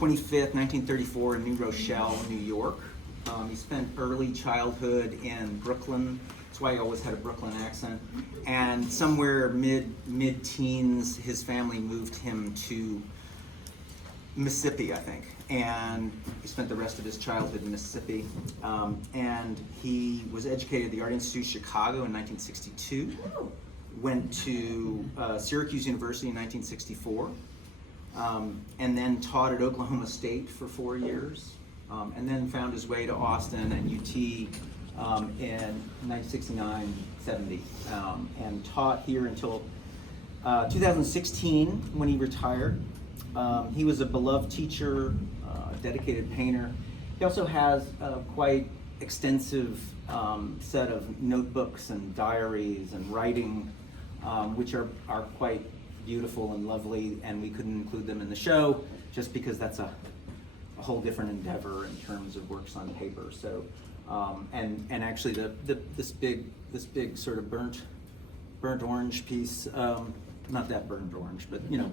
25th, 1934 in New Rochelle, New York. He spent early childhood in Brooklyn. That's why he always had a Brooklyn accent. And somewhere mid-teens, his family moved him to Mississippi, I think. And he spent the rest of his childhood in Mississippi. And he was educated at the Art Institute of Chicago in 1962. Went to Syracuse University in 1964. And then taught at Oklahoma State for 4 years. And then found his way to Austin and UT in 1969-70. And taught here until 2016 when he retired. He was a beloved teacher, dedicated painter. He also has a quite extensive set of notebooks and diaries and writing, which are quite beautiful and lovely, and we couldn't include them in the show just because that's a whole different endeavor in terms of works on paper. So, and actually this big sort of burnt orange piece, not that burnt orange, but you know,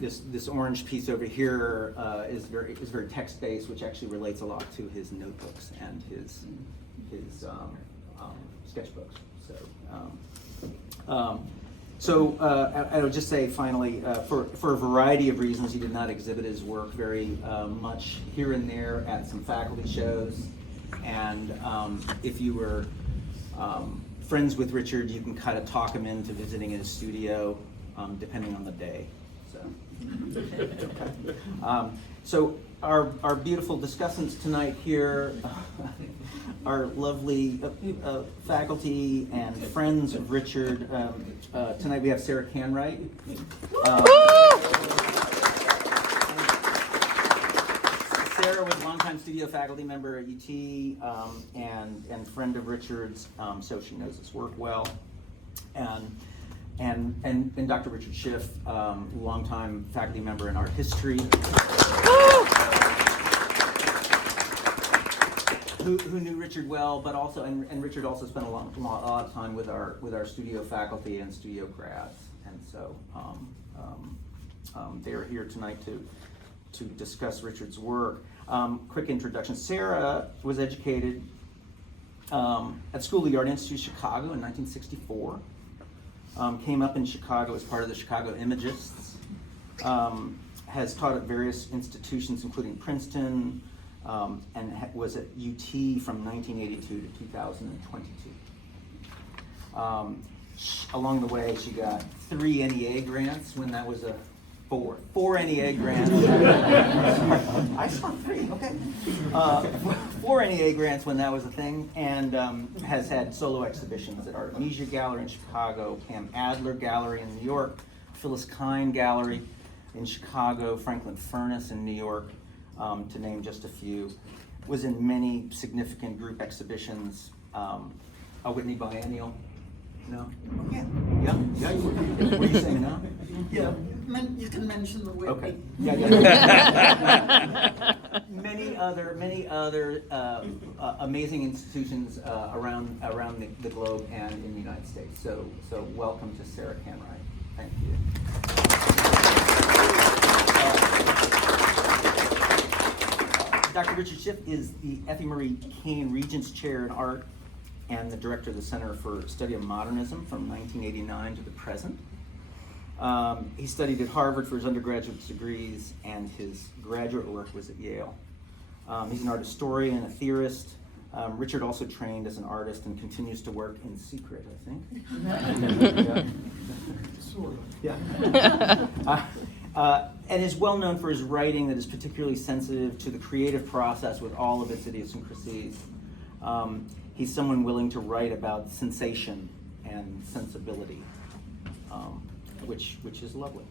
this orange piece over here is very text-based, which actually relates a lot to his notebooks and his sketchbooks. So I would just say finally, for a variety of reasons, he did not exhibit his work very much here and there at some faculty shows. And if you were friends with Richard, you can kind of talk him into visiting his studio, depending on the day. So our beautiful discussants tonight here, our lovely faculty and friends of Richard. Tonight we have Sarah Canright. Sarah was a longtime studio faculty member at UT and friend of Richard's, so she knows his work well. And Dr. Richard Shiff, longtime faculty member in art history, who knew Richard well, but also and Richard also spent a lot of time with our studio faculty and studio grads, and so they are here tonight to discuss Richard's work. Quick introduction: Sarah was educated at School of the Art Institute of Chicago in 1964. Came up in Chicago as part of the Chicago Imagists. Has taught at various institutions, including Princeton, and was at UT from 1982 to 2022. Along the way, she got 3 NEA grants when that was a 4 NEA grants. I saw 3, okay. 4 NEA grants when that was a thing, and has had solo exhibitions at Artemisia Gallery in Chicago, Pam Adler Gallery in New York, Phyllis Kine Gallery in Chicago, Franklin Furnace in New York, to name just a few. Was in many significant group exhibitions. A Whitney Biennial. No? Yeah. Yeah. Were you saying no? Yeah. You can mention the Whitney. Okay. Yeah. Many other amazing institutions around the globe and in the United States. So welcome to Sarah Canright. Thank you. Dr. Richard Shiff is the Effie Marie Kane Regents Chair in Art and the director of the Center for Study of Modernism from 1989 to the present. He studied at Harvard for his undergraduate degrees, and his graduate work was at Yale. He's an art historian, a theorist. Richard also trained as an artist and continues to work in secret, I think. Sort of. Yeah. And is well known for his writing that is particularly sensitive to the creative process with all of its idiosyncrasies. He's someone willing to write about sensation and sensibility, which is lovely.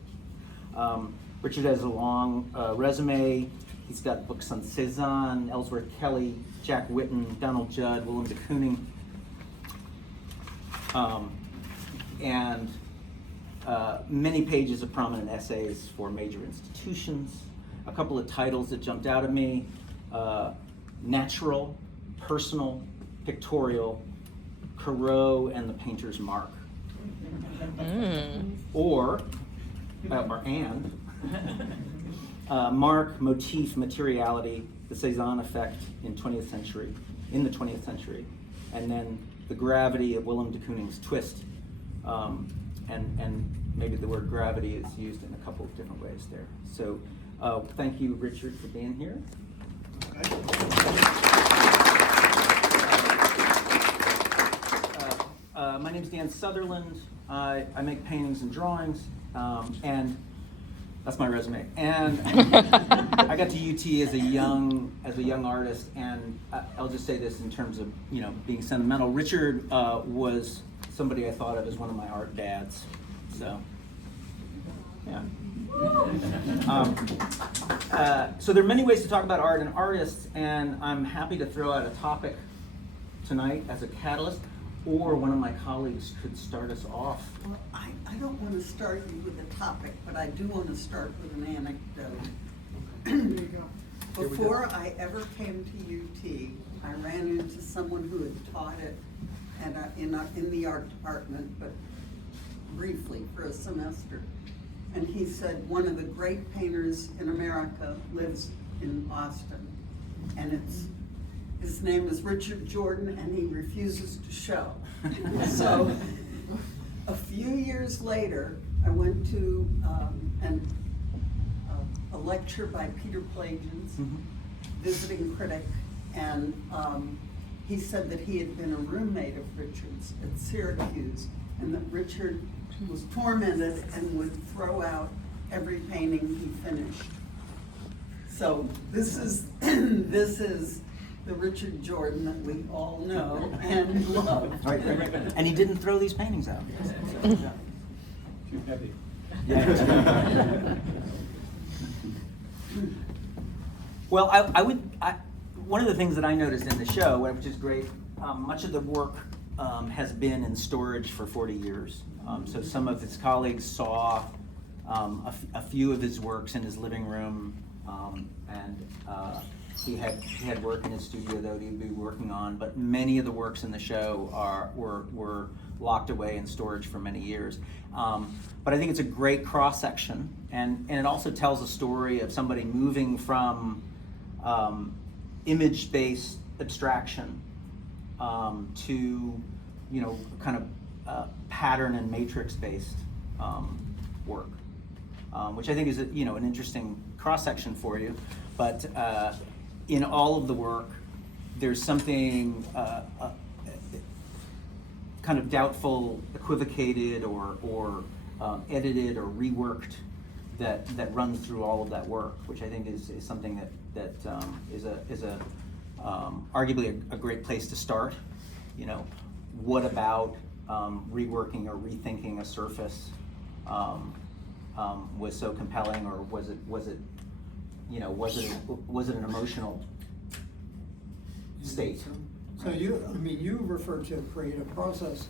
Richard has a long resume. He's got books on Cézanne, Ellsworth Kelly, Jack Whitten, Donald Judd, Willem de Kooning, and many pages of prominent essays for major institutions. A couple of titles that jumped out at me: Natural, Personal, Pictorial, Corot and the Painter's Mark. mark, motif, materiality, the Cezanne effect in the 20th century, and then the gravity of Willem de Kooning's twist, and maybe the word gravity is used in a couple of different ways there. So thank you, Richard, for being here. My name's Dan Sutherland. I make paintings and drawings, and that's my resume. And I got to UT as a young artist, and I'll just say this in terms of being sentimental. Richard was somebody I thought of as one of my art dads. So yeah. So there are many ways to talk about art and artists, and I'm happy to throw out a topic tonight as a catalyst, or one of my colleagues could start us off. Well, I don't want to start you with a topic, but I do want to start with an anecdote. Before I ever came to UT, I ran into someone who had taught it in the art department, but briefly for a semester. And he said, one of the great painters in America lives in Austin, and his name is Richard Jordan, and he refuses to show. So a few years later, I went to a lecture by Peter Plagens, visiting critic, and he said that he had been a roommate of Richard's at Syracuse, and that Richard was tormented and would throw out every painting he finished. So this is the Richard Jordan that we all know and love. Right. And he didn't throw these paintings out. Too heavy. Yeah. Well, one of the things that I noticed in the show, which is great, much of the work has been in storage for 40 years. So some of his colleagues saw a few of his works in his living room, and he had work in his studio that he'd be working on. But many of the works in the show were locked away in storage for many years. But I think it's a great cross section, and it also tells a story of somebody moving from image-based abstraction to kind of pattern and matrix-based work, which I think is an interesting cross-section for you. But in all of the work, there's something kind of doubtful, equivocated, or edited or reworked that runs through all of that work, which I think is something that is arguably a great place to start. What about reworking or rethinking a surface was so compelling, or was it an emotional state? So you referred to a creative process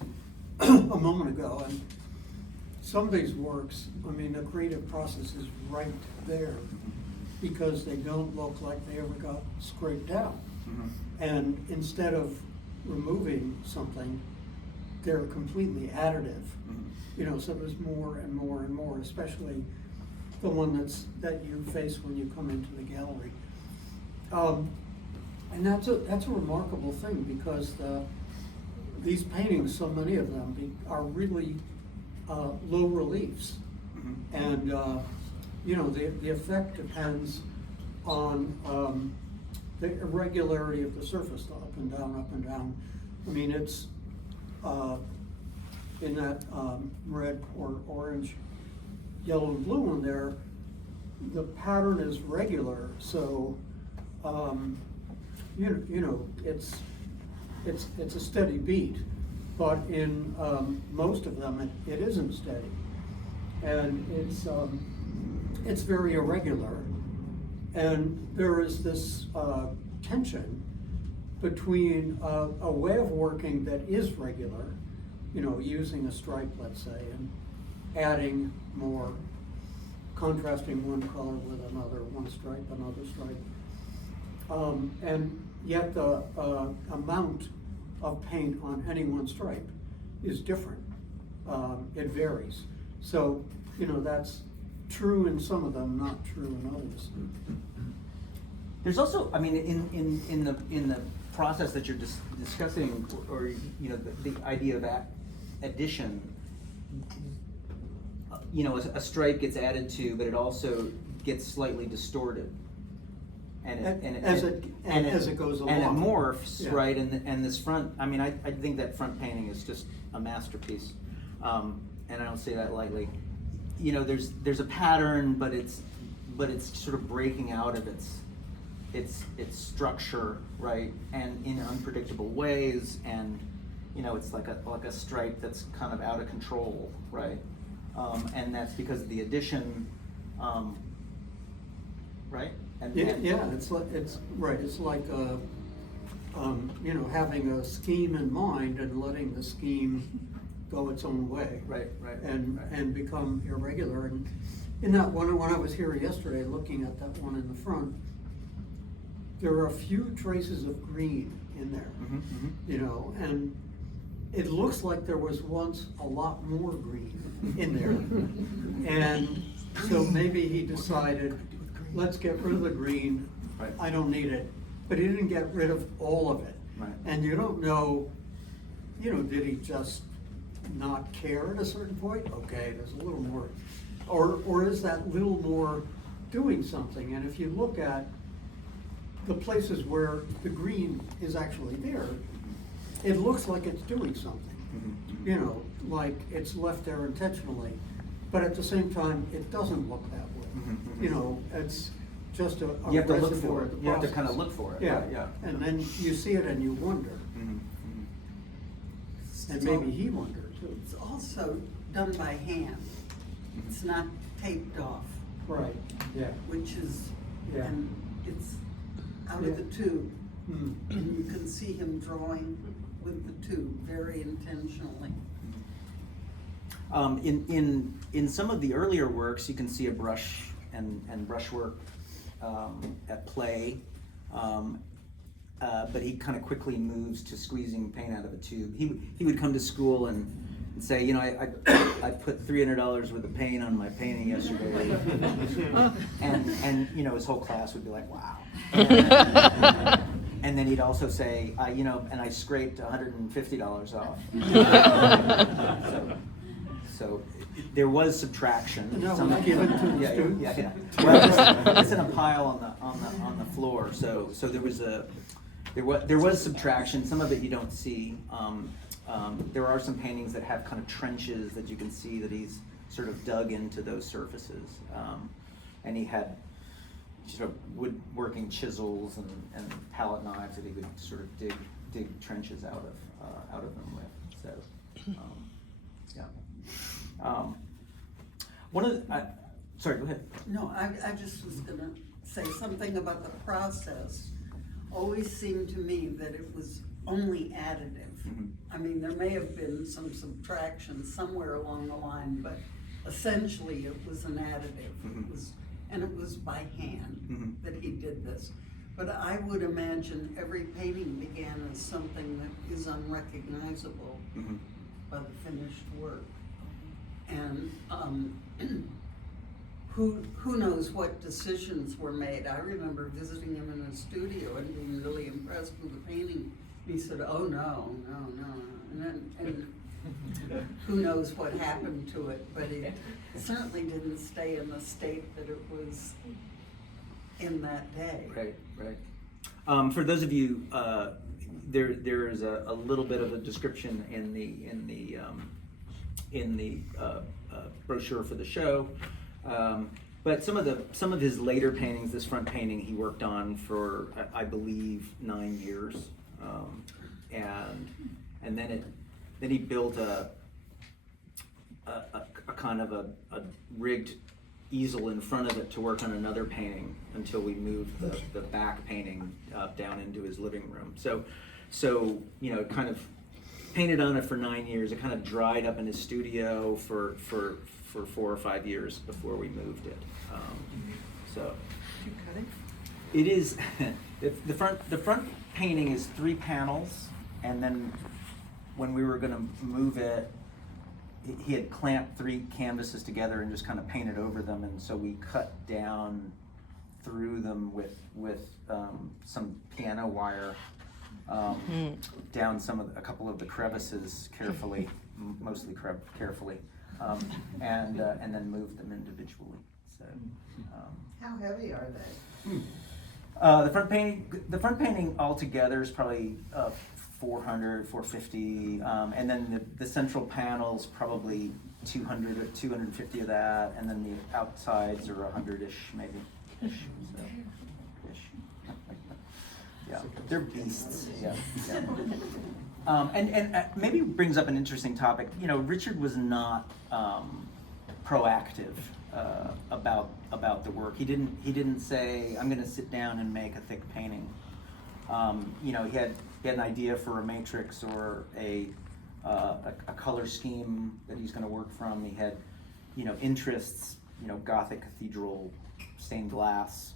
a moment ago, and some of these works, the creative process is right there because they don't look like they ever got scraped out. Mm-hmm. And instead of removing something, they're completely additive. Mm-hmm. So there's more and more and more, especially the one that you face when you come into the gallery. And that's a remarkable thing because these paintings, so many of them, are really low reliefs. Mm-hmm. And the effect depends on the irregularity of the surface, the up and down, up and down. It's in that red or orange, yellow and blue one there, the pattern is regular, so it's a steady beat, but in most of them it isn't steady, and it's very irregular, and there is this tension between a way of working that is regular, using a stripe, let's say, and adding more, contrasting one color with another, one stripe, another stripe. And yet the amount of paint on any one stripe is different. It varies. So, that's true in some of them, not true in others. There's also, I mean, in the process that you're discussing, or you know, the idea of addition, you know, a stripe gets added to, but it also gets slightly distorted. As it goes along. And it morphs, Yeah. right? And this front, I mean, I think that front painting is just a masterpiece, and I don't say that lightly. You know, there's a pattern, but it's sort of breaking out of its structure, right? And in unpredictable ways, and you know, it's like a stripe that's kind of out of control, right? And that's because of the addition, right? Yeah, it's like you know, having a scheme in mind and letting the scheme go its own way. Right. And become irregular. And in that one, when I was here yesterday looking at that one in the front, there are a few traces of green in there, you know, and it looks like there was once a lot more green in there. And so maybe he decided, let's get rid of the green. Right. I don't need it. But he didn't get rid of all of it. Right. And you don't know, you know, did he just not care at a certain point? Okay, there's a little more. Or is that little more doing something? And if you look at the places where the green is actually there, it looks like it's doing something. You know, like it's left there intentionally. But at the same time, it doesn't look that way. You know, it's just a You have to look residue for of it. the You have to process. kind of look for it. Yeah, Right, yeah. And then you see it and you wonder. And maybe he wondered too. It's also done by hand. It's not taped off, Right, yeah. which is, Yeah. and it's out of Yeah. the tube. Mm. And you can see him drawing with the tube very intentionally. In some of the earlier works, you can see a brush and brushwork at play, but he kind of quickly moves to squeezing paint out of a tube. He would come to school and say, you know, I put $300 worth of paint on my painting yesterday, and you know, his whole class would be like, wow. And then he'd also say, you know, and I scraped $150 off. So there was subtraction. And that Some- was given to the yeah, students? Yeah. Well, it's in a pile on the floor. So there was subtraction. Some of it you don't see. There are some paintings that have kind of trenches that you can see that he's sort of dug into those surfaces, and he had sort of woodworking chisels and palette knives that he would sort of dig trenches out of them with. So, yeah. One of the, sorry, go ahead. No, I just was gonna say something about the process. Always seemed to me that it was only additive. I mean, there may have been some subtraction somewhere along the line, but essentially it was an additive. It was by hand that he did this. But I would imagine every painting began as something that is unrecognizable by the finished work. And who knows what decisions were made. I remember visiting him in his studio and being really impressed with the painting. He said, oh no. And who knows what happened to it, but it certainly didn't stay in the state that it was in that day. Right. For those of you, there is a little bit of a description in the brochure for the show. But some of his later paintings, this front painting he worked on for I believe 9 years, and then he built a kind of a rigged easel in front of it to work on another painting until we moved the back painting down into his living room. So you know, it kind of painted on it for 9 years. It kind of dried up in his studio for 4 or 5 years before we moved it. So it is the front painting is 3 panels, and then when we were going to move it, he had clamped 3 canvases together and just kind of painted over them, and so we cut down through them with some piano wire down a couple of the crevices carefully, mostly carefully, and then moved them individually. So. How heavy are they? The front painting altogether is probably 400, 450, and then the central panels probably 200 or 250 of that, and then the outsides are 100-ish, maybe. Ish. So, ish. Yeah, they're beasts. Yeah. And maybe brings up an interesting topic. You know, Richard was not proactive about the work. He didn't say, I'm going to sit down and make a thick painting. You know, he had an idea for a matrix or a color scheme that he's going to work from. He had, you know, interests, you know, Gothic cathedral, stained glass,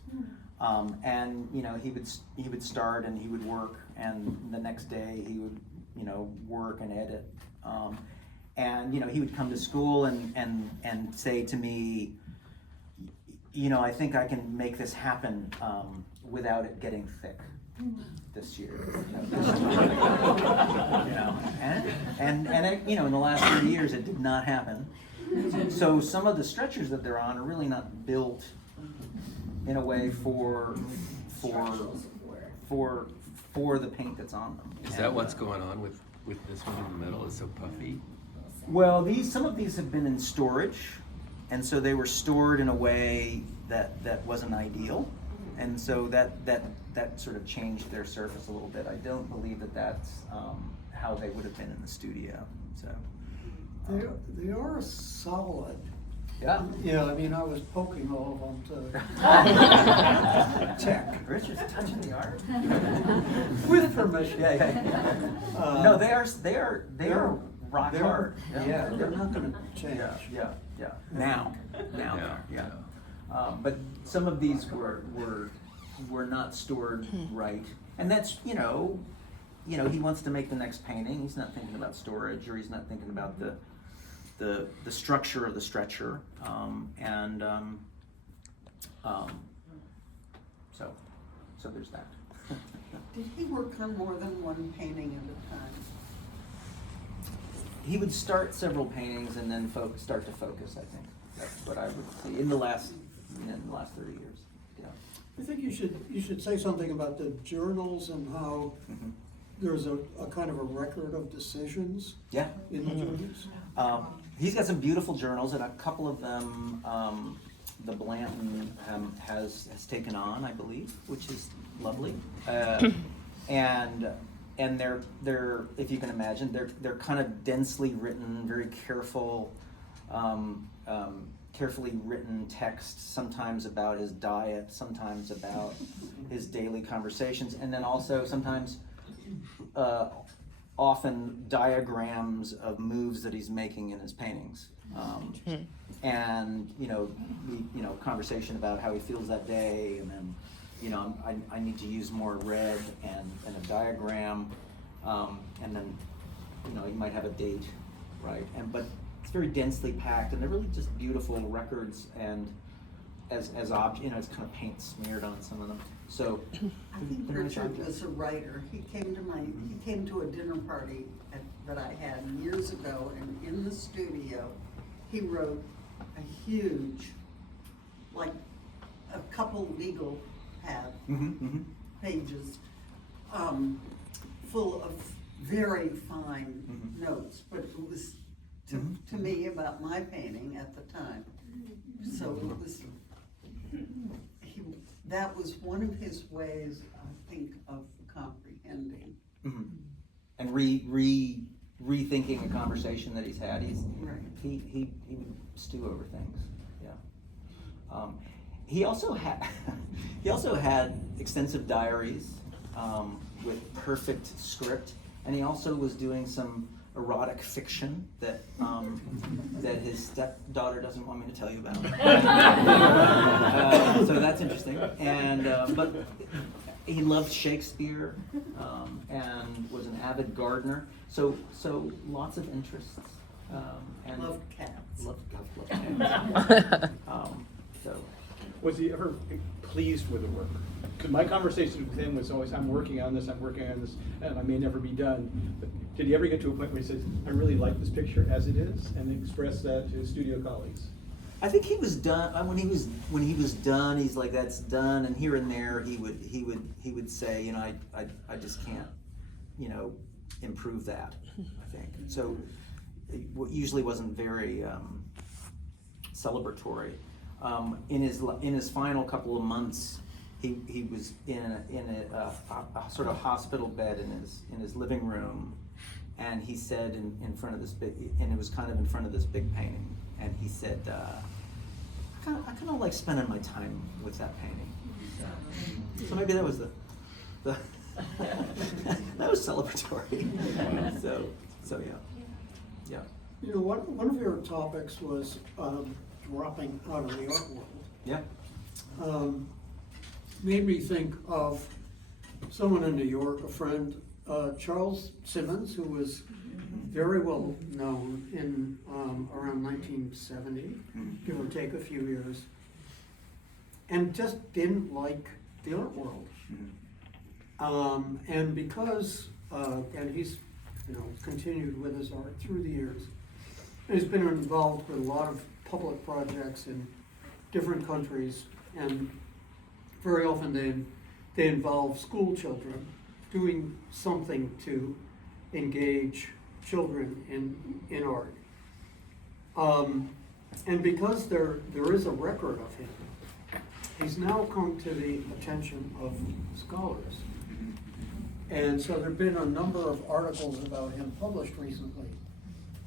and you know, he would start and he would work, and the next day he would, you know, work and edit, and you know, he would come to school and say to me, you know, I think I can make this happen without it getting thick this year. You know, and it, you know, in the last 30 years it did not happen. So some of the stretchers that they're on are really not built in a way for the paint that's on them. Is that what's going on with this one in the middle? It's so puffy. Well, some of these have been in storage, and so they were stored in a way that wasn't ideal, and so that sort of changed their surface a little bit. I don't believe that's how they would have been in the studio. So They are solid. yeah. Yeah, I mean, I was poking all of them to check. Richard's touching the art. With permission. Yeah. No, they are rock hard. Yeah, they're not gonna change. Yeah. Now, yeah. But some of these were not stored right, and that's you know, he wants to make the next painting. He's not thinking about storage, or he's not thinking about the structure of the stretcher, so there's that. Did he work on more than one painting at a time? He would start several paintings and then start to focus. I think that's what I would see in the last 30 years. Yeah. I think you should say something about the journals and how there's a kind of a record of decisions. Yeah. In the journals. He's got some beautiful journals, and a couple of them the Blanton has taken on, I believe, which is lovely. And they're if you can imagine, they're kind of densely written, very careful, carefully written text, sometimes about his diet, sometimes about his daily conversations, and then also sometimes often diagrams of moves that he's making in his paintings, and conversation about how he feels that day, and then I need to use more red and a diagram, and then you might have a date, right? But it's very densely packed, and they're really just beautiful records, and as it's kind of paint smeared on some of them. So I think Richard was a writer. He came to a dinner party that I had years ago, and in the studio, he wrote a huge, like a couple legal pad pages, full of very fine notes. But it was to me about my painting at the time. So it was. That was one of his ways, I think, of comprehending. And rethinking a conversation that he's had. Right. He would stew over things. Yeah. He also had extensive diaries with perfect script, and he also was doing some erotic fiction that his stepdaughter doesn't want me to tell you about. So that's interesting. And but he loved Shakespeare and was an avid gardener. So lots of interests. And Loved cats. Love cats. So, Was he ever pleased with the work? Because my conversation with him was always, I'm working on this, and I may never be done. But did he ever get to a point where he says, I really like this picture as it is, and express that to his studio colleagues? I think he was done, when he was done, he's like, that's done, and here and there, he would say, you know, I just can't, you know, improve that, I think. So, it usually wasn't very, celebratory. In his final couple of months, he was in a sort of hospital bed in his living room, and he said in front of this big, and it was kind of in front of this big painting, and he said, I kind of like spending my time with that painting. So maybe that was the that was celebratory. So yeah. You know, one of your topics was dropping out of the art world. Yeah. Made me think of someone in New York, a friend, Charles Simmons, who was very well known in around 1970, give or take a few years, and just didn't like the art world. And because, and he's, you know, continued with his art through the years, and he's been involved with a lot of public projects in different countries, and very often they involve school children doing something to engage children in art. And because there is a record of him, he's now come to the attention of scholars. And so there have been a number of articles about him published recently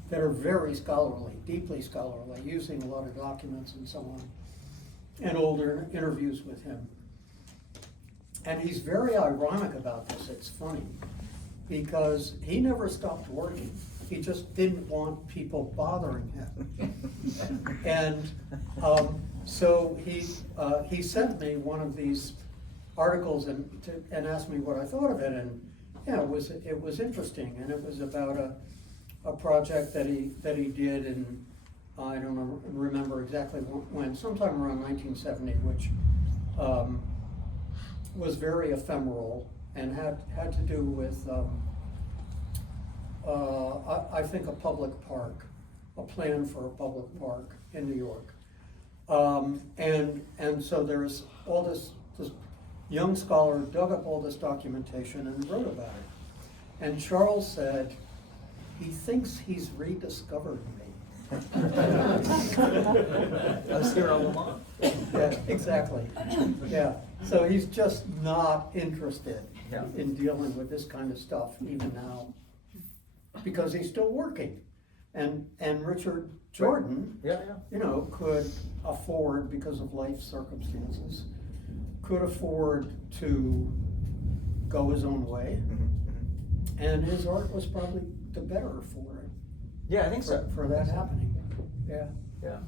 that are very scholarly, deeply scholarly, using a lot of documents and so on, and older interviews with him. And he's very ironic about this. It's funny, because he never stopped working. He just didn't want people bothering him. And so he sent me one of these articles and asked me what I thought of it. And yeah, it was interesting, and it was about a project that he did in, I don't remember exactly when, sometime around 1970, which was very ephemeral and had to do with I think a public park, a plan for a public park in New York. And so there's all this young scholar dug up all this documentation and wrote about it. And Charles said, he thinks he's rediscovered me. I was here all along. Yeah, exactly. Yeah, so he's just not interested in dealing with this kind of stuff even now, because he's still working. And Richard Jordan, you know, could afford, because of life circumstances, could afford to go his own way. And his art was probably the better for it. Yeah, I think so. For that happening. Yeah. Yeah.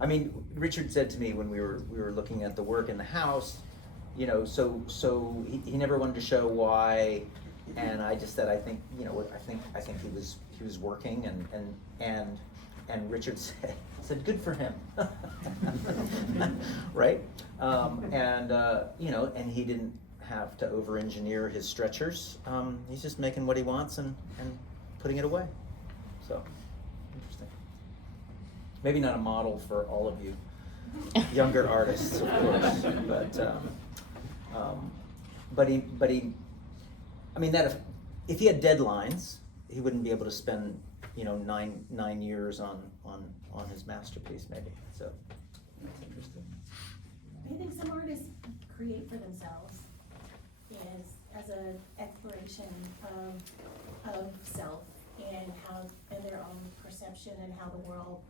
I mean, Richard said to me when we were looking at the work in the house, you know, so he never wanted to show why, and I just said, I think, you know, I think he was working, and Richard said good for him. Right? You know, and he didn't have to over-engineer his stretchers. He's just making what he wants and putting it away. So, interesting. Maybe not a model for all of you younger artists, of course, but he, I mean, that if he had deadlines, he wouldn't be able to spend, you know, nine years on his masterpiece, maybe. So, that's interesting. I think some artists create for themselves as an exploration of self and their own perception and how the world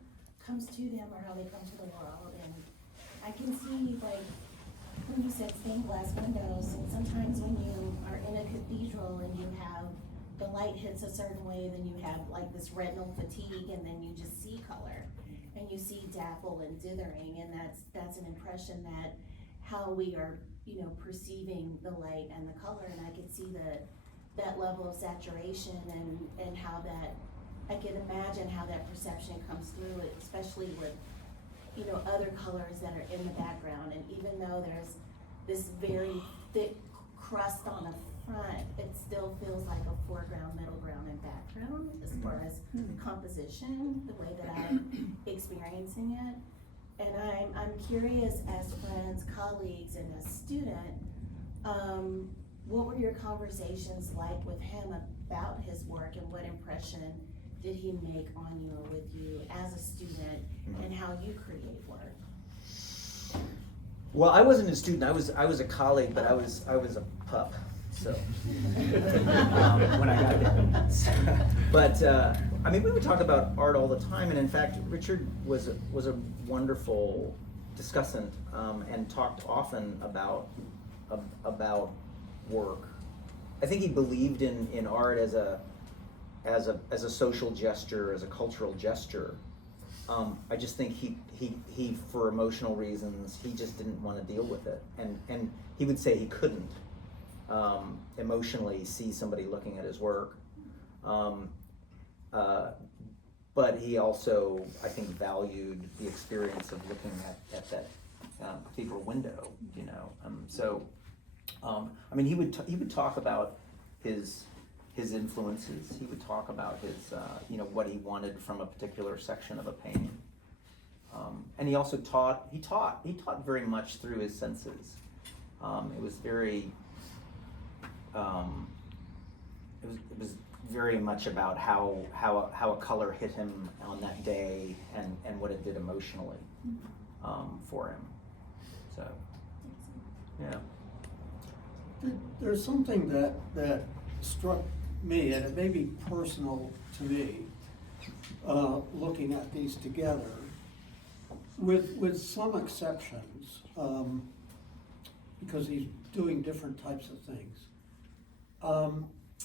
comes to them or how they come to the world. And I can see, like, when you said stained glass windows, and sometimes when you are in a cathedral and you have the light hits a certain way, then you have like this retinal fatigue, and then you just see color and you see dapple and dithering, and that's an impression that how we are, you know, perceiving the light and the color. And I could see that level of saturation and how that I can imagine how that perception comes through, especially with, you know, other colors that are in the background. And even though there's this very thick crust on the front, it still feels like a foreground, middle ground, and background as far as composition, the way that I'm experiencing it. And I'm curious, as friends, colleagues, and as student, what were your conversations like with him about his work, and what impression did he make on you or with you as a student, and how you create work? Well, I wasn't a student. I was a colleague, but I was a pup. So when I got there, but I mean, we would talk about art all the time, and in fact, Richard was a wonderful discussant, and talked often about work. I think he believed in art as a social gesture, as a cultural gesture. I just think he for emotional reasons, he just didn't want to deal with it, and he would say he couldn't emotionally see somebody looking at his work. But he also, I think, valued the experience of looking at that cathedral window, you know. I mean, he would talk about his influences. He would talk about his, you know, what he wanted from a particular section of a painting. And he also taught. He taught very much through his senses. It was very. It was very much about how a color hit him on that day, and what it did emotionally for him. So, yeah. There's something that struck me, and it may be personal to me, looking at these together, with some exceptions, because he's doing different types of things.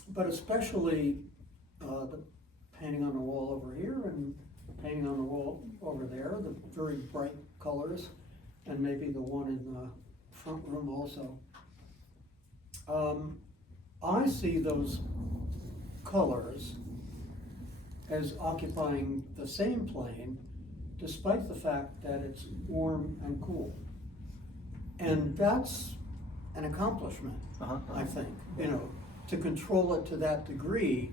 But especially the painting on the wall over here and painting on the wall over there, the very bright colors, and maybe the one in the front room also. I see those colors as occupying the same plane, despite the fact that it's warm and cool. And that's an accomplishment, I think, you know, to control it to that degree,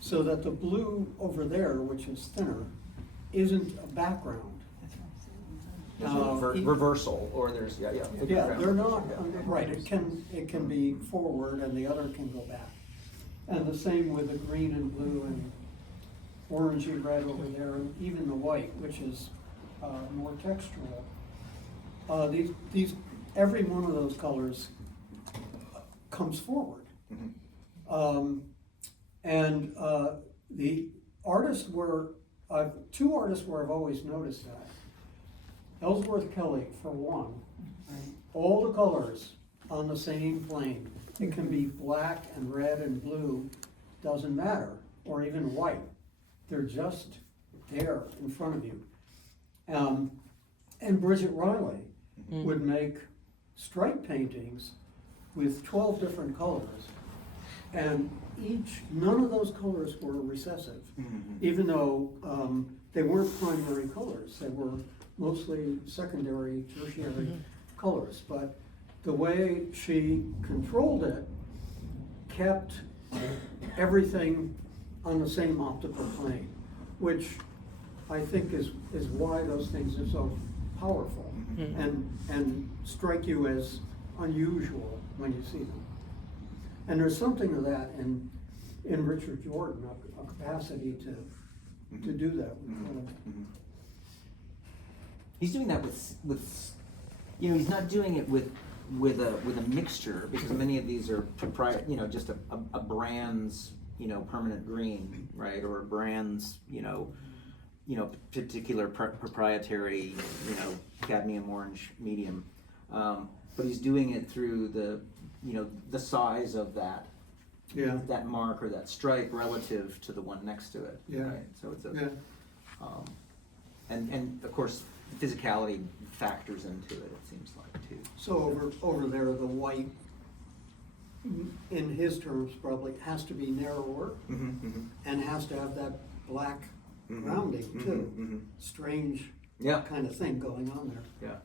so that the blue over there, which is thinner, isn't a background. Reversal, or there's Yeah, they're not, right, it can be forward and the other can go back. And the same with the green and blue and orangey red over there, and even the white, which is more textural. These every one of those colors comes forward. And the artists two artists where I've always noticed that. Ellsworth Kelly, for one, all the colors on the same plane. It can be black and red and blue, doesn't matter, or even white. They're just there in front of you. And Bridget Riley would make stripe paintings with 12 different colors, and none of those colors were recessive, even though they weren't primary colors. They were mostly secondary, tertiary colors. But the way she controlled it kept everything on the same optical plane, which I think is why those things are so powerful and strike you as unusual when you see them. And there's something of that in Richard Jordan, a capacity to do that with color. He's doing that with you know, he's not doing it with a mixture, because many of these are you know, just a brand's, you know, permanent green, right, or a brand's, you know, particular proprietary, you know, cadmium orange medium. But he's doing it through the, you know, the size of that mark or that stripe relative to the one next to it. Yeah. Right? So it's and of course physicality factors into it seems like too. So over there, the white, in his terms, probably has to be narrower and has to have that black Mhm, rounding mhm, too. mhm. Strange Yeah. kind of thing going on there. Yeah.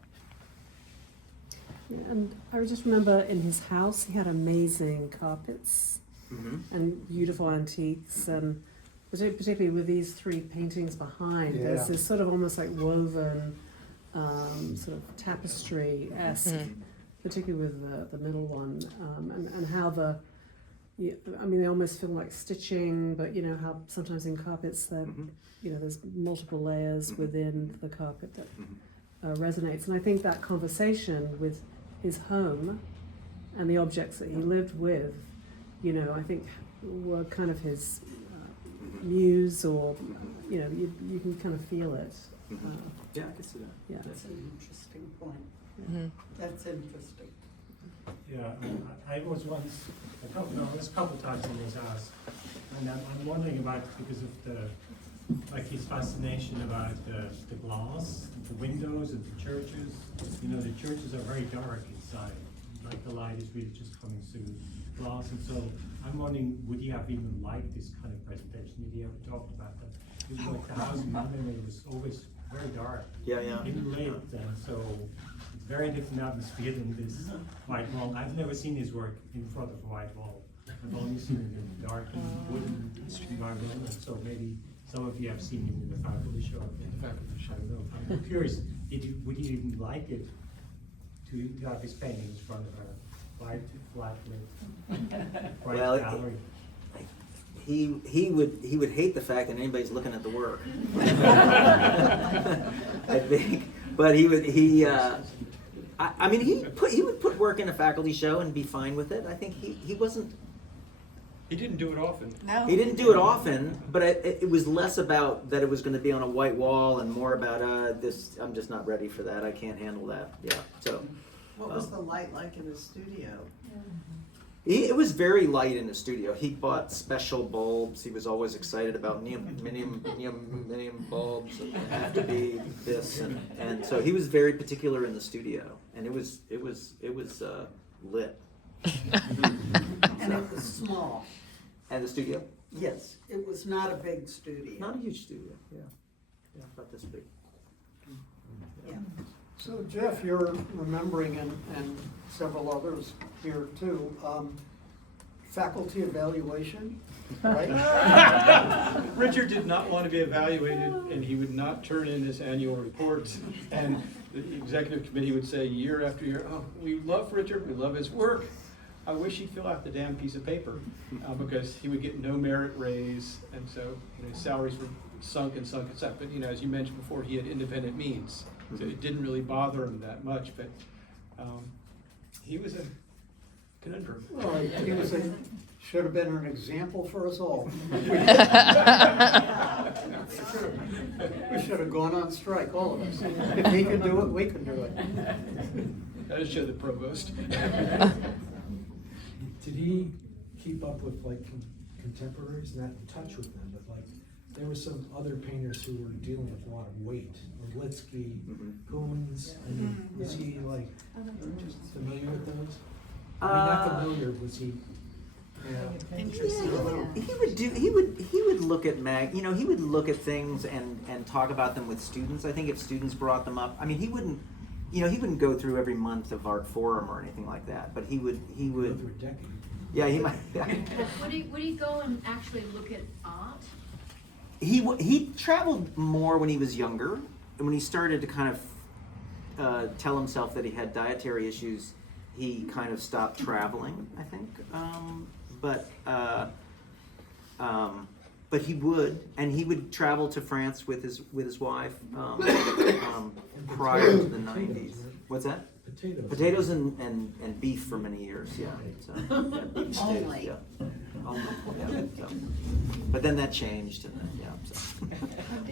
Yeah, and I just remember in his house he had amazing carpets Mhm. and beautiful antiques, and particularly with these three paintings behind, Yeah. there's this sort of almost like woven sort of tapestry-esque, particularly with the middle one, and how I mean, they almost feel like stitching, but you know how sometimes in carpets that Mhm. you know there's multiple layers Mhm. within the carpet that Mhm. resonates. And I think that conversation with his home and the objects that he lived with, you know, I think were kind of his muse, or you know, you can kind of feel it. Mhm. Yeah, I can see that. Yeah. That's an interesting point. Mhm. That's interesting. Yeah, I was once, a couple times in his house, and I'm wondering about, because of his fascination about the glass, the windows of the churches. You know, the churches are very dark inside, like the light is really just coming through the glass, and so I'm wondering, would he have even liked this kind of presentation? Did he ever talk about that? It was like the house in my memory was always very dark. Yeah, yeah. In lit, and so it's very different atmosphere than this white wall. I've never seen his work in front of a white wall. I've only seen it in dark wooden environment, and so maybe some of you have seen him in the faculty show. I don't know. I'm curious, would you even like it to have his painting in front of a white, flat lit, bright Well, gallery? He would hate the fact that anybody's looking at the work. I think, but I mean, he would put work in a faculty show and be fine with it. I think he wasn't. He didn't do it often. No. He didn't do it often, but it was less about that it was going to be on a white wall and more about this. I'm just not ready for that. I can't handle that. Yeah. So What was the light like in the studio? it was very light in the studio. He bought special bulbs. He was always excited about neodymium bulbs. They have to be this, and so he was very particular in the studio, and it was lit. And it was small. And the studio, Yes, it was not a big studio. not a huge studio. Yeah, about this big. Yeah. So Jeff, you're remembering, and several others here too, faculty evaluation, right? Richard did not want to be evaluated, and he would not turn in his annual reports. And the executive committee would say year after year, "Oh, we love Richard, we love his work. I wish he'd fill out the damn piece of paper," because he would get no merit raise, and so his salaries were sunk and sunk and sunk. But as you mentioned before, he had independent means, so it didn't really bother him that much. But he was a conundrum. Well, he was should have been an example for us all. We should have gone on strike, all of us. If he could do it, we can do it. That show the provost. Did he keep up with like contemporaries, not in touch with them, but like there were some other painters who were dealing with a lot of weight, Orlitsky, Koons, and was he like familiar with those? I mean, not familiar, was he? Yeah. He would look at he would look at things and talk about them with students. I think if students brought them up, I mean, he wouldn't go through every month of Art Forum or anything like that, but he would. Go through a decade. Yeah, he might. Would he go and actually look at art? He traveled more when he was younger, and when he started to kind of tell himself that he had dietary issues, he kind of stopped traveling, I think. But he would travel to France with his wife prior to the 90s. What's that? Potatoes and beef for many years, yeah. So, yeah, beef steak, Only. yeah. Yeah, so. But then that changed, and then, yeah, so.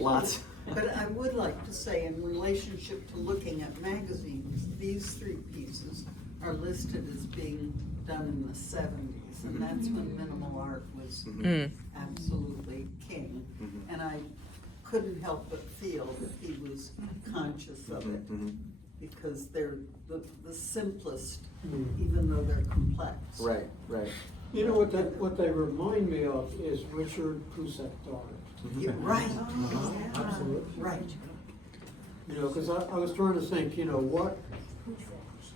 Lots. But I would like to say, in relationship to looking at magazines, these three pieces are listed as being done in the 70s, and that's when minimal art was absolutely king. And I couldn't help but feel that he was conscious of it, because they're the simplest, even though they're complex. Right. You know what they remind me of is Richard Cousset-Dart. Yeah, right. Absolutely. Right. You know, because I was trying to think, you know, what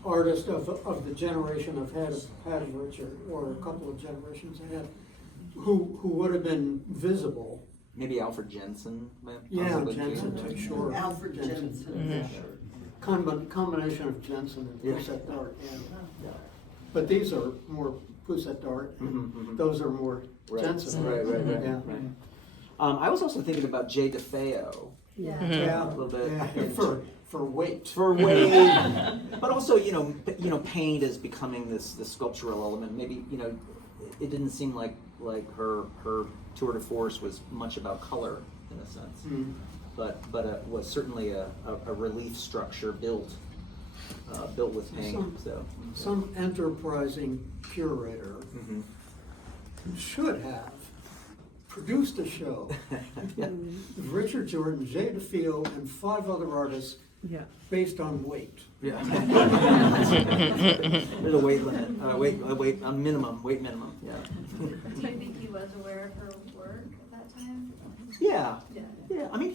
artist of the generation ahead of Richard, or a couple of generations ahead, who would have been visible. Maybe Alfred Jensen. Yeah, possibly, Jensen, too. sure. Alfred Jensen. Combination of Jensen and Pousette Dart, yeah. But these are more Pousette Dart, and those are more Right. Jensen. Right. Yeah. Right. I was also thinking about Jay DeFeo. Yeah. Yeah, A little bit. yeah, for weight. For Wade, but also paint is becoming this sculptural element. Maybe it didn't seem like her tour de force was much about color in a sense, but it was certainly a relief structure built with paint. Some enterprising curator should have produced a show with Richard Jordan, Jay DeFeo, and 5 other artists Yeah. based on weight. Yeah. There's a weight limit, a minimum weight minimum. Yeah. Do you think he was aware of her work at that time? Yeah. I mean,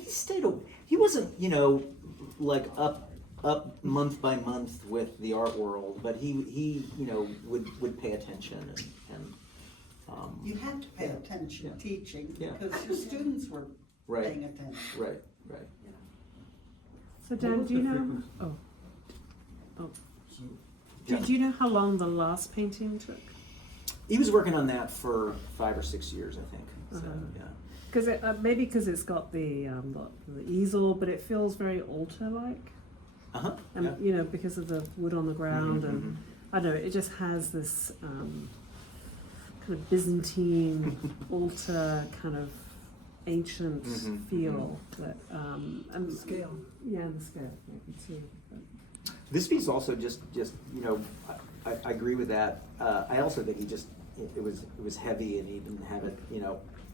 he wasn't like up month by month with the art world, but he would pay attention and You had to pay attention teaching Yeah. because your students were Right. paying attention. right. So Dan, do you know? Do you know how long the last painting took? He was working on that for 5 or 6 years, I think. So, yeah. Because maybe because it's got the easel, but it feels very altar-like, and because of the wood on the ground, and I don't know, it just has this kind of Byzantine altar kind of ancient feel that and Scale. Yeah, and the scale maybe too. But. This piece also just I agree with that. I also think it was heavy and he didn't have it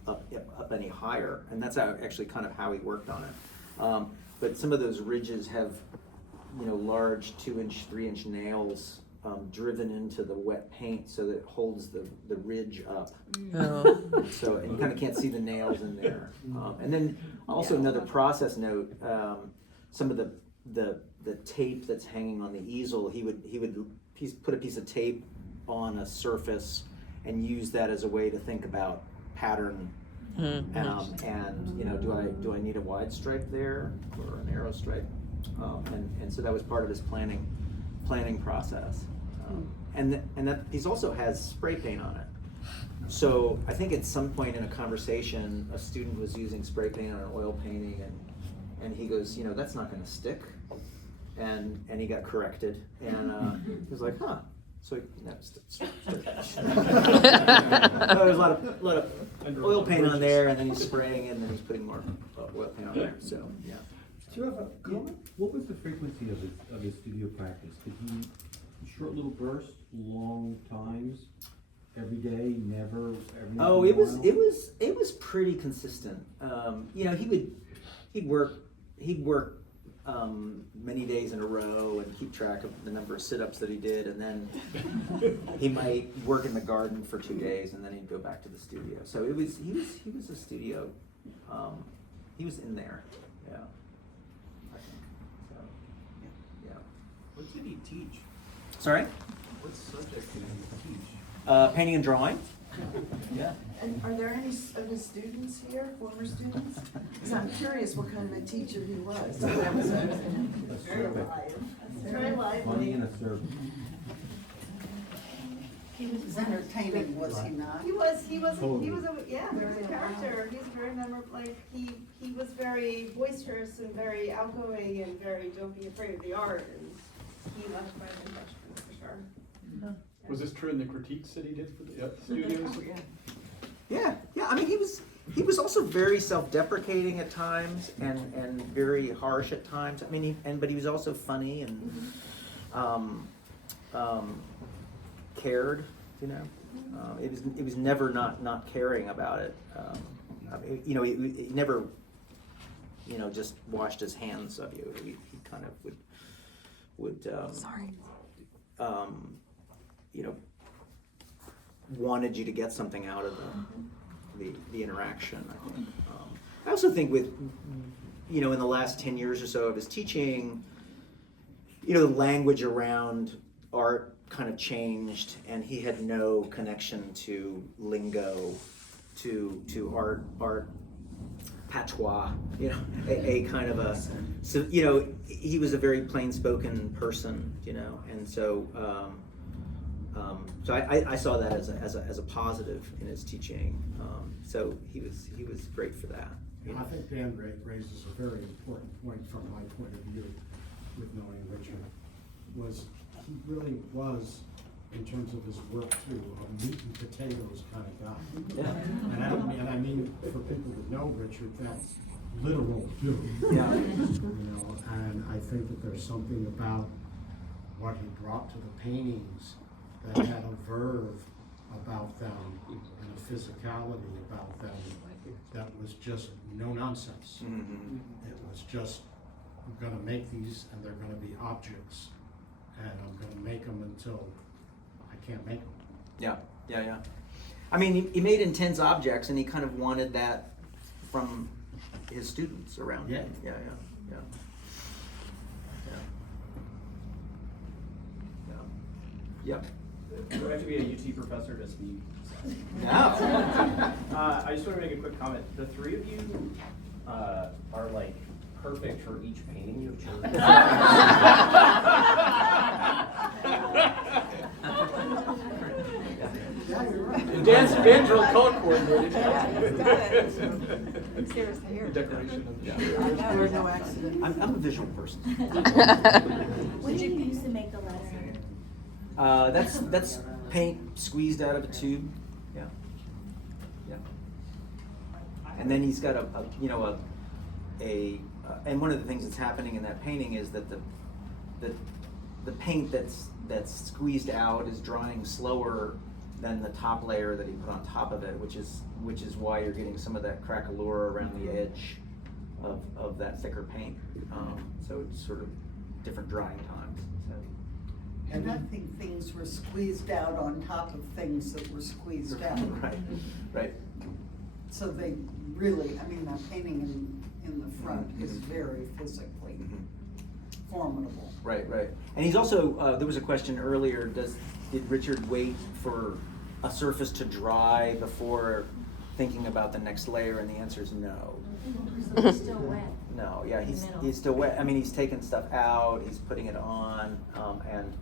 up any higher, and that's actually kind of how he worked on it. But some of those ridges have large 2-inch, 3-inch nails driven into the wet paint so that it holds the ridge up. So and you kind of can't see the nails in there. And then also another process note: some of the tape that's hanging on the easel, he's put a piece of tape on a surface and use that as a way to think about pattern. And do I need a wide stripe there or a narrow stripe? And so that was part of his planning process. And that piece also has spray paint on it. So I think at some point in a conversation, a student was using spray paint on an oil painting, and he goes, that's not going to stick. And he got corrected, and he was like, huh. So there's a lot of oil paint on there, and then he's spraying it, and then he's putting more oil paint on there. So yeah. Do you have a comment? What was the frequency of his studio practice? Did he short little bursts, long times, every day, never? Every Oh, it was pretty consistent. He'd work many days in a row and keep track of the number of sit-ups that he did, and then he might work in the garden for 2 days, and then he'd go back to the studio. So he was a studio. He was in there. Yeah. I think. So, yeah. What did he teach? Sorry? What subject did he teach? Painting and drawing. Yeah. And are there any of his students here, former students? Because I'm curious what kind of a teacher he was. So that was Very alive. very Money lively. and a servant. He was entertaining, was he not? He was a character. He's very memorable. Like he was very boisterous and very outgoing and very don't be afraid of the art, and he left quite an impression for sure. Was this true in the critiques that he did for the studios? Yeah. I mean, he was also very self-deprecating at times and very harsh at times. I mean, but he was also funny and cared. It was never not caring about it. He never just washed his hands of you. He kind of would wanted you to get something out of the interaction, I think. I also think with, you know, in the last 10 years or so of his teaching, you know, the language around art kind of changed, and he had no connection to lingo, to art patois, you know, a kind of a, so, you know, he was a very plain-spoken person, you know, and so, so I saw that as a positive in his teaching. So he was great for that. And I think Dan raises a very important point from my point of view with knowing Richard, was he really was, in terms of his work too, a meat and potatoes kind of guy. Yeah. And I mean, for people that know Richard, that's literal too. Yeah. You know, and I think that there's something about what he brought to the paintings that had a verve about them and a physicality about them that was just no nonsense. Mm-hmm. It was just, I'm gonna make these and they're gonna be objects, and I'm gonna make them until I can't make them. Yeah. I mean, he made intense objects, and he kind of wanted that from his students around him. Yeah. Yep. You have to be a UT professor to speak. No. I just want to make a quick comment. The three of you are like perfect for each painting you've chosen. Dan's ventral color coordinated. Decoration of the There's no accident. I'm a visual person. What did you use to make the letter? That's paint squeezed out of a tube. Yeah. And then he's got and one of the things that's happening in that painting is that the paint that's squeezed out is drying slower than the top layer that he put on top of it, which is why you're getting some of that craquelure around the edge of that thicker paint. So it's sort of different drying times. So. And I think things were squeezed out on top of things that were squeezed out. Right. So they really, I mean, that painting in the front is very physically formidable. Right. And he's also, there was a question earlier, did Richard wait for a surface to dry before thinking about the next layer? And the answer is no. So it's still wet. No, yeah, he's still wet. I mean, he's taking stuff out, he's putting it on, and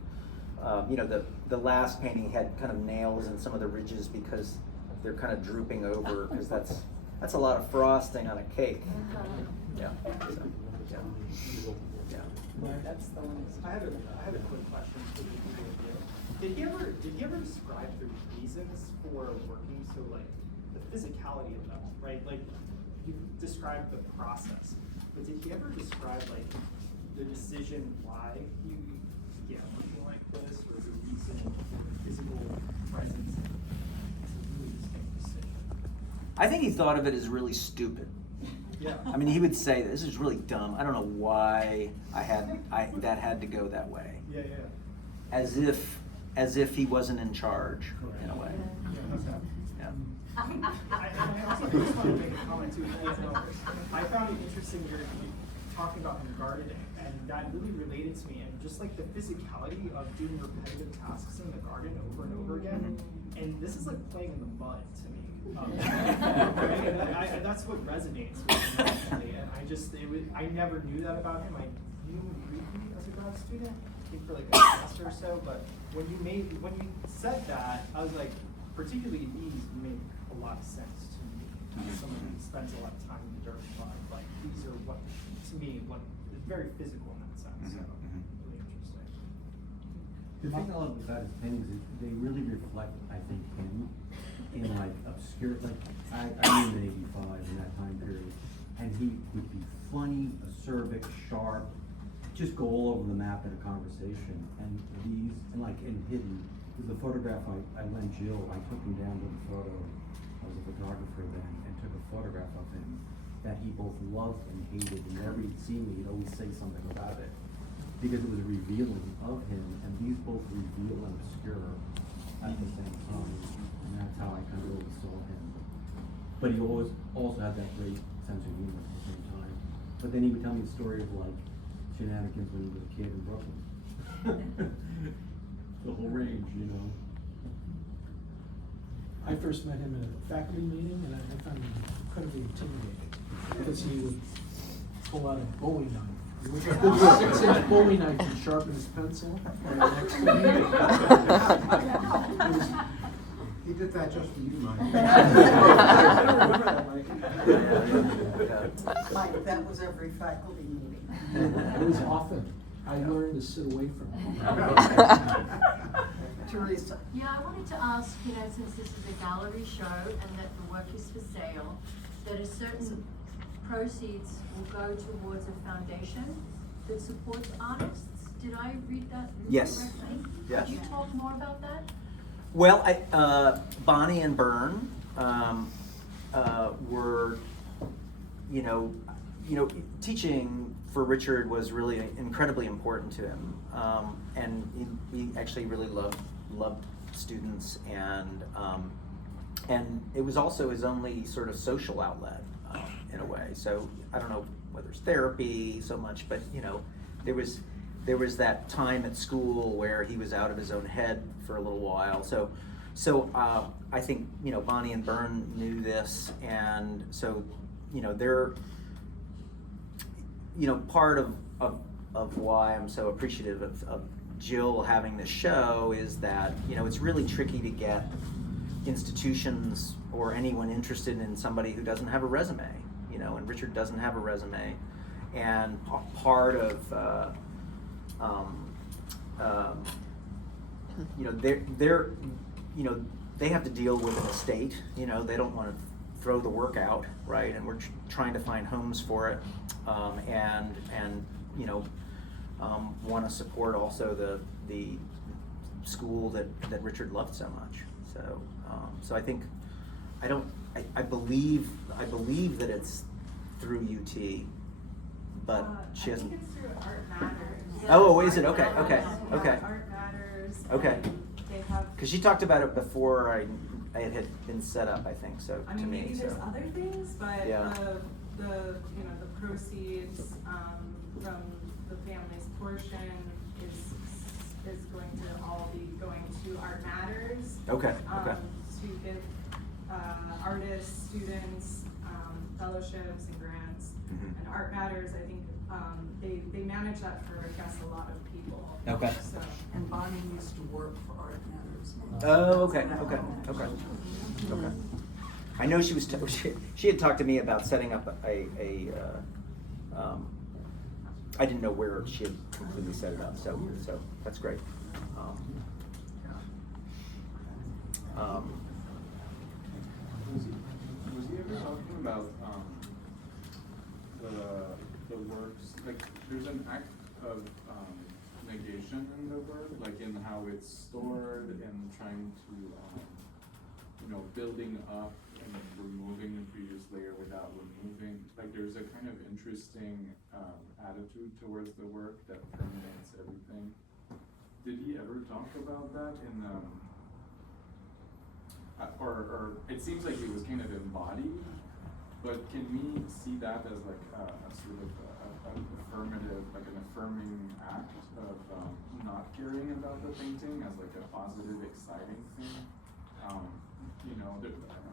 you know, the last painting had kind of nails in some of the ridges because they're kind of drooping over, because that's a lot of frosting on a cake. Yeah. So, yeah. That's the one. I have a quick question for the two of you. Did he ever describe the reasons for working so, like, the physicality of them, right? Like, you described the process, but did he ever describe, like, the decision why you began working like this, or the reason for the physical presence? It's a really distinct decision. I think he thought of it as really stupid. Yeah. I mean, he would say, "This is really dumb. I don't know why that had to go that way." Yeah. As if he wasn't in charge, in a way. Yeah. I also just want to make a comment too. I found it interesting you're talking about in gardening, and that really related to me, and just like the physicality of doing repetitive tasks in the garden over and over again. And this is like playing in the mud to me. And that's what resonates with me actually. And I never knew that about him. I knew him briefly as a grad student, I think for like a semester or so. But when you said that, I was like, particularly these make a lot of sense to me. As someone who spends a lot of time in the dirt farm, like these are what, to me, what is very physical in that sense. So really interesting. The thing I love about his paintings is they really reflect, I think, him in like obscure, like I knew him in '85 in that time period, and he would be funny, acerbic, sharp, just go all over the map in a conversation. And hidden. There's a photograph I lent Jill. I took him down to the photo. I was a photographer then, and took a photograph of him that he both loved and hated. And whenever he'd see me, he'd always say something about it, because it was revealing of him, and these both reveal and obscure at the same time, and that's how I kind of always saw him. But he always also had that great sense of humor at the same time. But then he would tell me the story of like shenanigans when he was a kid in Brooklyn. The whole range, you know. I first met him in a faculty meeting, and I found him incredibly intimidating, because he would pull out a Bowie knife. He would have a 6-inch Bowie knife and sharpen his pencil right next to me. He did that just for you, Mike. I don't remember that, Mike. Mike, that was every faculty meeting. It was often. I learned to sit away from him. Teresa. Yeah, I wanted to ask, since this is a gallery show and that the work is for sale, that a certain proceeds will go towards a foundation that supports artists. Did I read that Yes. correctly? Yes. Could you talk more about that? Well, Bonnie and Byrne were, teaching for Richard was really incredibly important to him, and he actually really loved students, and it was also his only sort of social outlet in a way. So I don't know whether it's therapy so much, but there was that time at school where he was out of his own head for a little while. So I think Bonnie and Byrne knew this, and so they're part of why I'm so appreciative of Jill having this show is that it's really tricky to get institutions or anyone interested in somebody who doesn't have a resume, and Richard doesn't have a resume, and part of they have to deal with an estate. They don't want to throw the work out, right? And we're trying to find homes for it, and want to support also the school that Richard loved so much. So I think I believe that it's through UT, but she hasn't. I think it's through Art Matters. Oh, is it? Okay. Art Matters. Okay. They have. Because she talked about it before it had been set up, I think. So I mean, to me, maybe there's other things, but yeah. the proceeds from the family's portion is going to all be going to Art Matters. Okay. To give artists, students, fellowships and grants. Mm-hmm. And Art Matters, I think they manage that for, I guess, a lot of people. Okay. So. And Bonnie used to work for Art Matters. Oh, okay. I know she was. She had talked to me about setting up a I didn't know where she had completely set it up. So that's great. Was he ever talking about the works, like there's an act of negation in the work, like in how it's stored and trying to building up and removing the previous layer without removing, like there's a kind of interesting attitude towards the work that permeates everything. Did he ever talk about that in or it seems like it was kind of embodied, but can we see that as like a sort of an affirmative, like an affirming act of not caring about the painting as like a positive, exciting thing?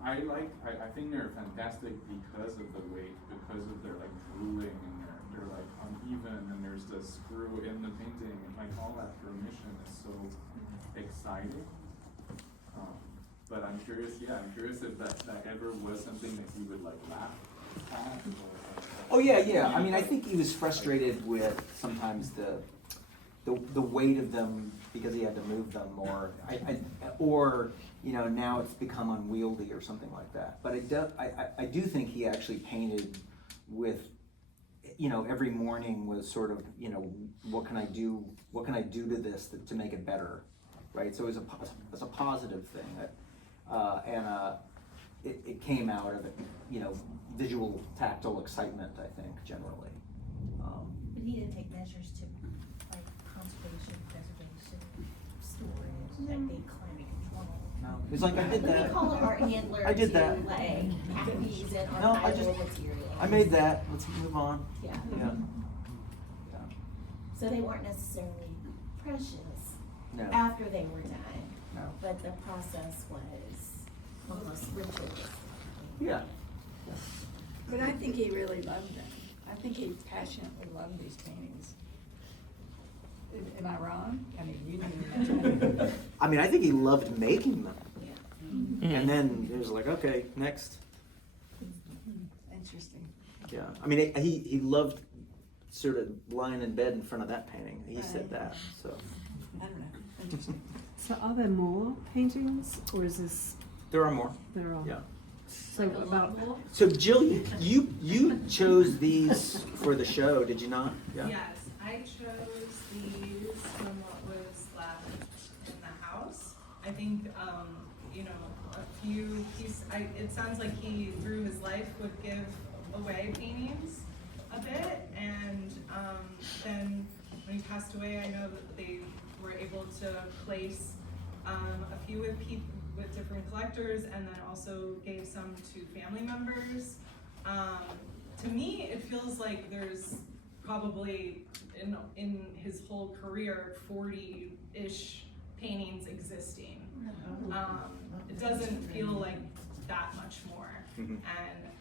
I think they're fantastic because of the weight, because of their like drooling and they're like uneven, and there's the screw in the painting, and like all that permission is so exciting. But I'm curious if that ever was something that he would like laugh at. Oh yeah. I mean, I think he was frustrated with sometimes the weight of them because he had to move them, or now it's become unwieldy or something like that. But I do think he actually painted with, every morning was sort of, what can I do to this to make it better, right? So it was a positive thing that. It came out of visual, tactile excitement, I think, generally. But he didn't take measures to, like, conservation, preservation, storage, like the climate control. No. He's like, I did that. We call our handler I did to that. like pack these in No, I archival just- materials. I made that. Let's move on. Yeah. Yeah. So they weren't necessarily precious No. after they were done. No. But the process was almost ritualistic. Yeah. But I think he really loved them. I think he passionately loved these paintings. Am I wrong? I mean, you didn't. I mean, I think he loved making them. Yeah. And then it was like, okay, next. Interesting. Yeah. I mean, he loved sort of lying in bed in front of that painting. He said Right. that. So I don't know. Interesting. So are there more paintings, or is this? there are more. There are. Yeah. So about. So Jill, you chose these for the show, did you not? Yeah. Yes, I chose these from what was left in the house. I think, you know, a few pieces, it sounds like he, through his life, would give away paintings a bit. And then when he passed away, I know that they were able to place a few with different collectors, and then also gave some to family members. To me, it feels like there's probably in his whole career 40-ish paintings existing. It doesn't feel like that much more. Mhm. And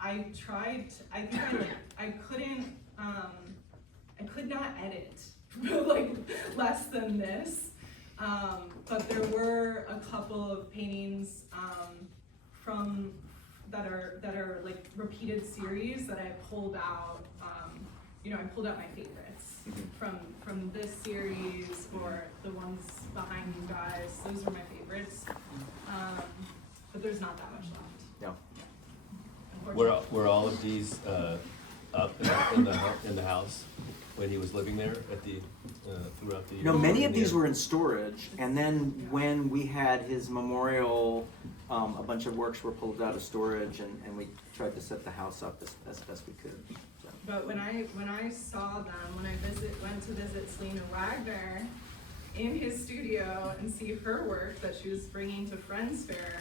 I tried. I think I could not edit like less than this. But there were a couple of paintings from that are like repeated series that I pulled out. You know, I pulled out my favorites from this series or the ones behind you guys. Those are my favorites. But there's not that much left. Yeah. Were all of these up in the house when he was living there at the throughout the year? No, many of these were in storage, and then when we had his memorial, a bunch of works were pulled out of storage, and we tried to set the house up as best we could. So. But when I saw them, when I went to visit Selena Wagner in his studio and see her work that she was bringing to Friends Fair,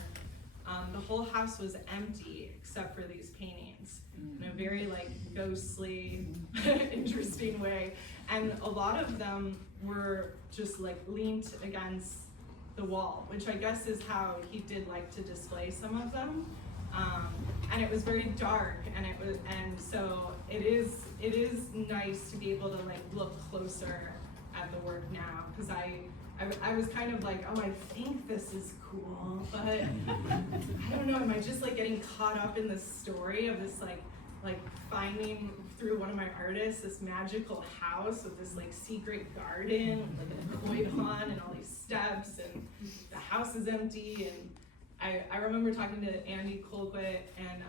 the whole house was empty except for these paintings in a very like ghostly, interesting way. And a lot of them were just like leaned against the wall, which I guess is how he did like to display some of them. And it was very dark, and so it is nice to be able to like look closer at the work now, because I was kind of like, oh, I think this is cool, but I don't know, am I just like getting caught up in the story of this like finding through one of my artists this magical house with this like secret garden with like a koi pond and all these steps, and the house is empty. And I remember talking to Andy Colquitt and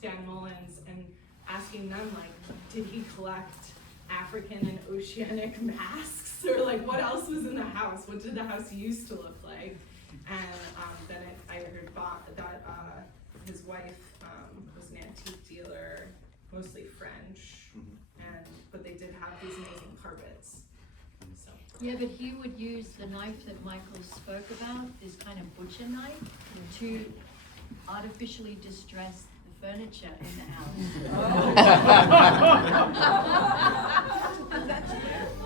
Dan Mullins and asking them, like, did he collect African and oceanic masks, or like what else was in the house? What did the house used to look like? And then I heard that his wife was an antique dealer, mostly French, but they did have these amazing carpets. So. Yeah, but he would use the knife that Michael spoke about, this kind of butcher knife, to artificially distress the furniture in the house.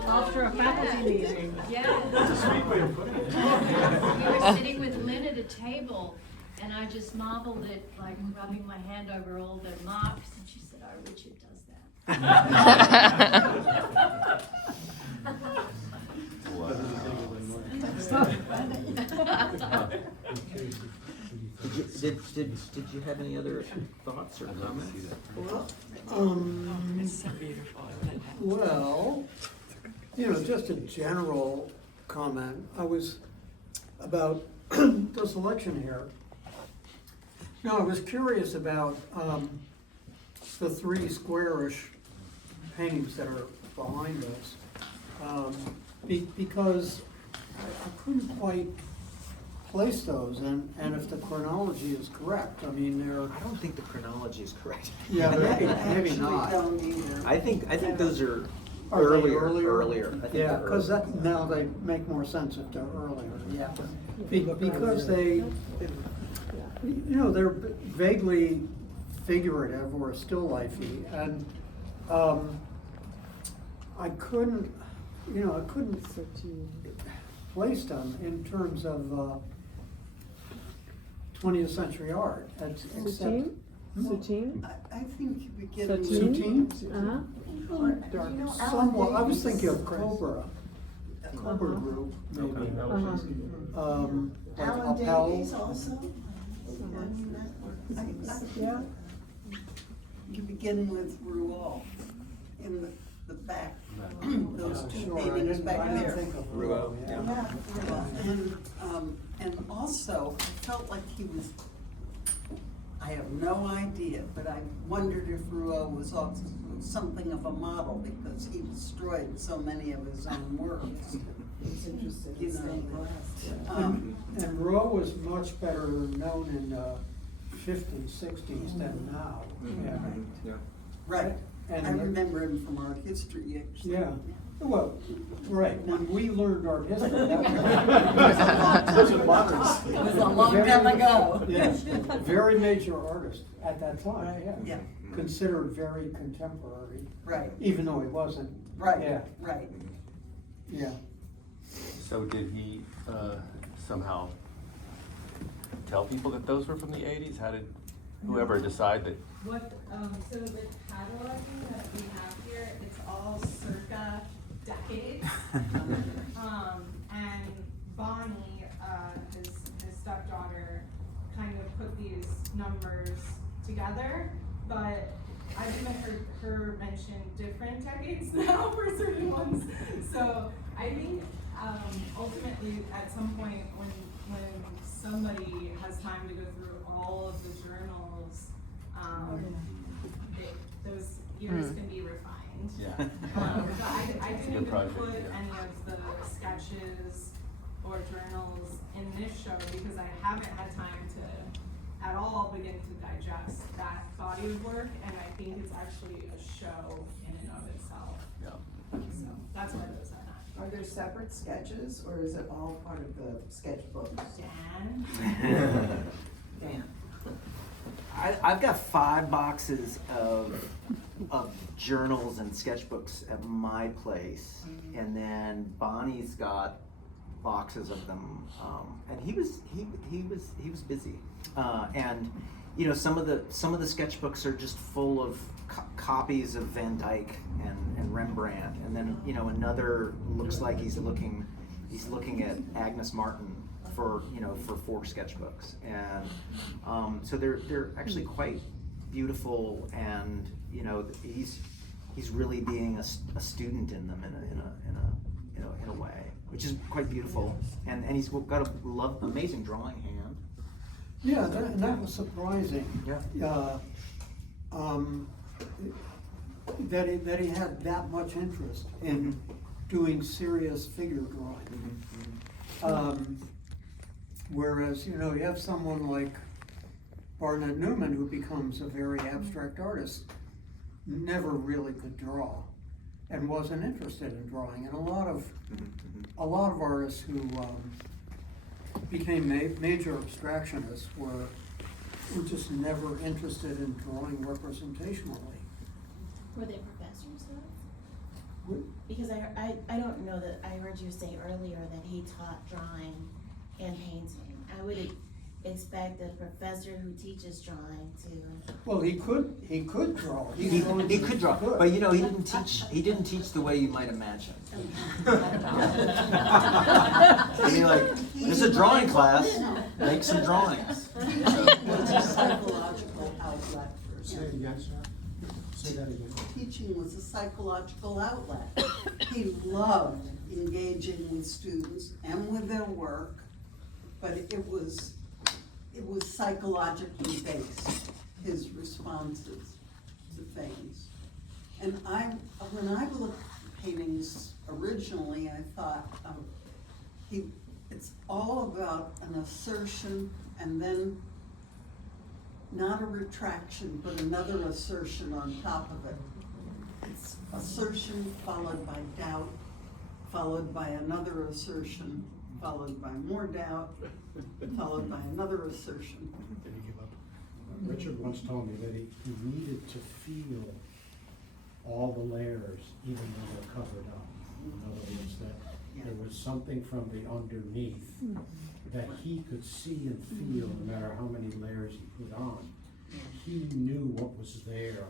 After a faculty meeting. Yeah. That's a sweet way of putting it. We were sitting with Lynn at a table, and I just marveled at, like, rubbing my hand over all the marks, and she said, oh, Richard does that. Did you have any other thoughts or comments? It's so beautiful. Well, you know, just a general comment. I was about the selection here. No, I was curious about the three squarish paintings that are behind us, because I couldn't quite place those, and if the chronology is correct, I mean, I don't think the chronology is correct. Yeah, maybe not. I think those are Are they earlier. I think Yeah, they're because earlier. now they make more sense if they're earlier, yeah. Because they, they're vaguely figurative or still lifey, and I couldn't place them in terms of 20th century art. Soutine? Soutine? I think you begin with. Soutine? Dark. Somewhat, I was thinking of Cobra group, maybe. Like Alan Appel. Davies also. Yeah. You begin with Rouault in the back, those two Sure, I paintings didn't back there. think of Rouault, yeah. Yeah, and also, I felt like he was, I have no idea, but I wondered if Rouault was also something of a model because he destroyed so many of his own works. It's interesting, You it's know, stained glass. And Rowe was much better known in the 50s, 60s than now. Yeah. Right, And I remember him from art history, actually. Yeah, well, right, when we learned art history, that Those are moderns. It was a long time ago. Yes, very major artist at that time, yeah. Yeah. Considered very contemporary. Right. Even though he wasn't. Right, Yeah, right. yeah. So did he somehow tell people that those were from the 80s? How did whoever decide that? What, so the cataloging that we have here, it's all circa decades. And Bonnie, his stepdaughter, kind of put these numbers together, but I've even heard her mention different decades now for certain ones. So I think ultimately at some point when somebody has time to go through all of the journals, those years can be refined. Yeah. But I didn't even project, put yeah. any of the sketches or journals in this show because I haven't had time to at all begin to digest that body of work, and I think it's actually a show in and of itself. Yeah. So that's why those are not. Are there separate sketches, or is it all part of the sketchbook? Dan? Dan. I've got 5 boxes of journals and sketchbooks at my place, and then Bonnie's got boxes of them, and he was busy, and you know some of the sketchbooks are just full of copies of Van Dyck and Rembrandt, and then you know another looks like he's looking at Agnes Martin for 4 sketchbooks, and so they're actually quite beautiful, and you know he's really being a student in them in a way, which is quite beautiful, and he's got a amazing drawing hand. Yeah, that was surprising. Yeah. That he had that much interest in doing serious figure drawing. Whereas, you have someone like Barnett Newman who becomes a very abstract artist, never really could draw and wasn't interested in drawing. And a lot of artists who became major abstractionists were just never interested in drawing representationally. Were they professors though? Because I don't know that I heard you say earlier that he taught drawing and painting. I would expect a professor who teaches drawing to. Well, he could draw. He could draw, but he didn't teach the way you might imagine. I mean, like, there's a drawing class, make some drawings. It's a psychological outlet for Say it him. again, sir. Say that again. Teaching was a psychological outlet. He loved engaging with students and with their work, but it was psychologically based, his responses to things. And when I looked at paintings originally, I thought, it's all about an assertion and then not a retraction, but another assertion on top of it. It's assertion followed by doubt, followed by another assertion, followed by more doubt, followed by another assertion. Did he give up? Richard once told me that he needed to feel all the layers even though they're covered up. In other words, that there was something from the underneath that he could see and feel no matter how many layers he put on. He knew what was there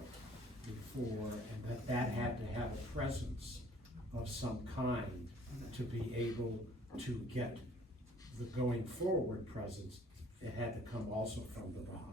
before, and that had to have a presence of some kind to be able to get the going forward presence. It had to come also from the behind.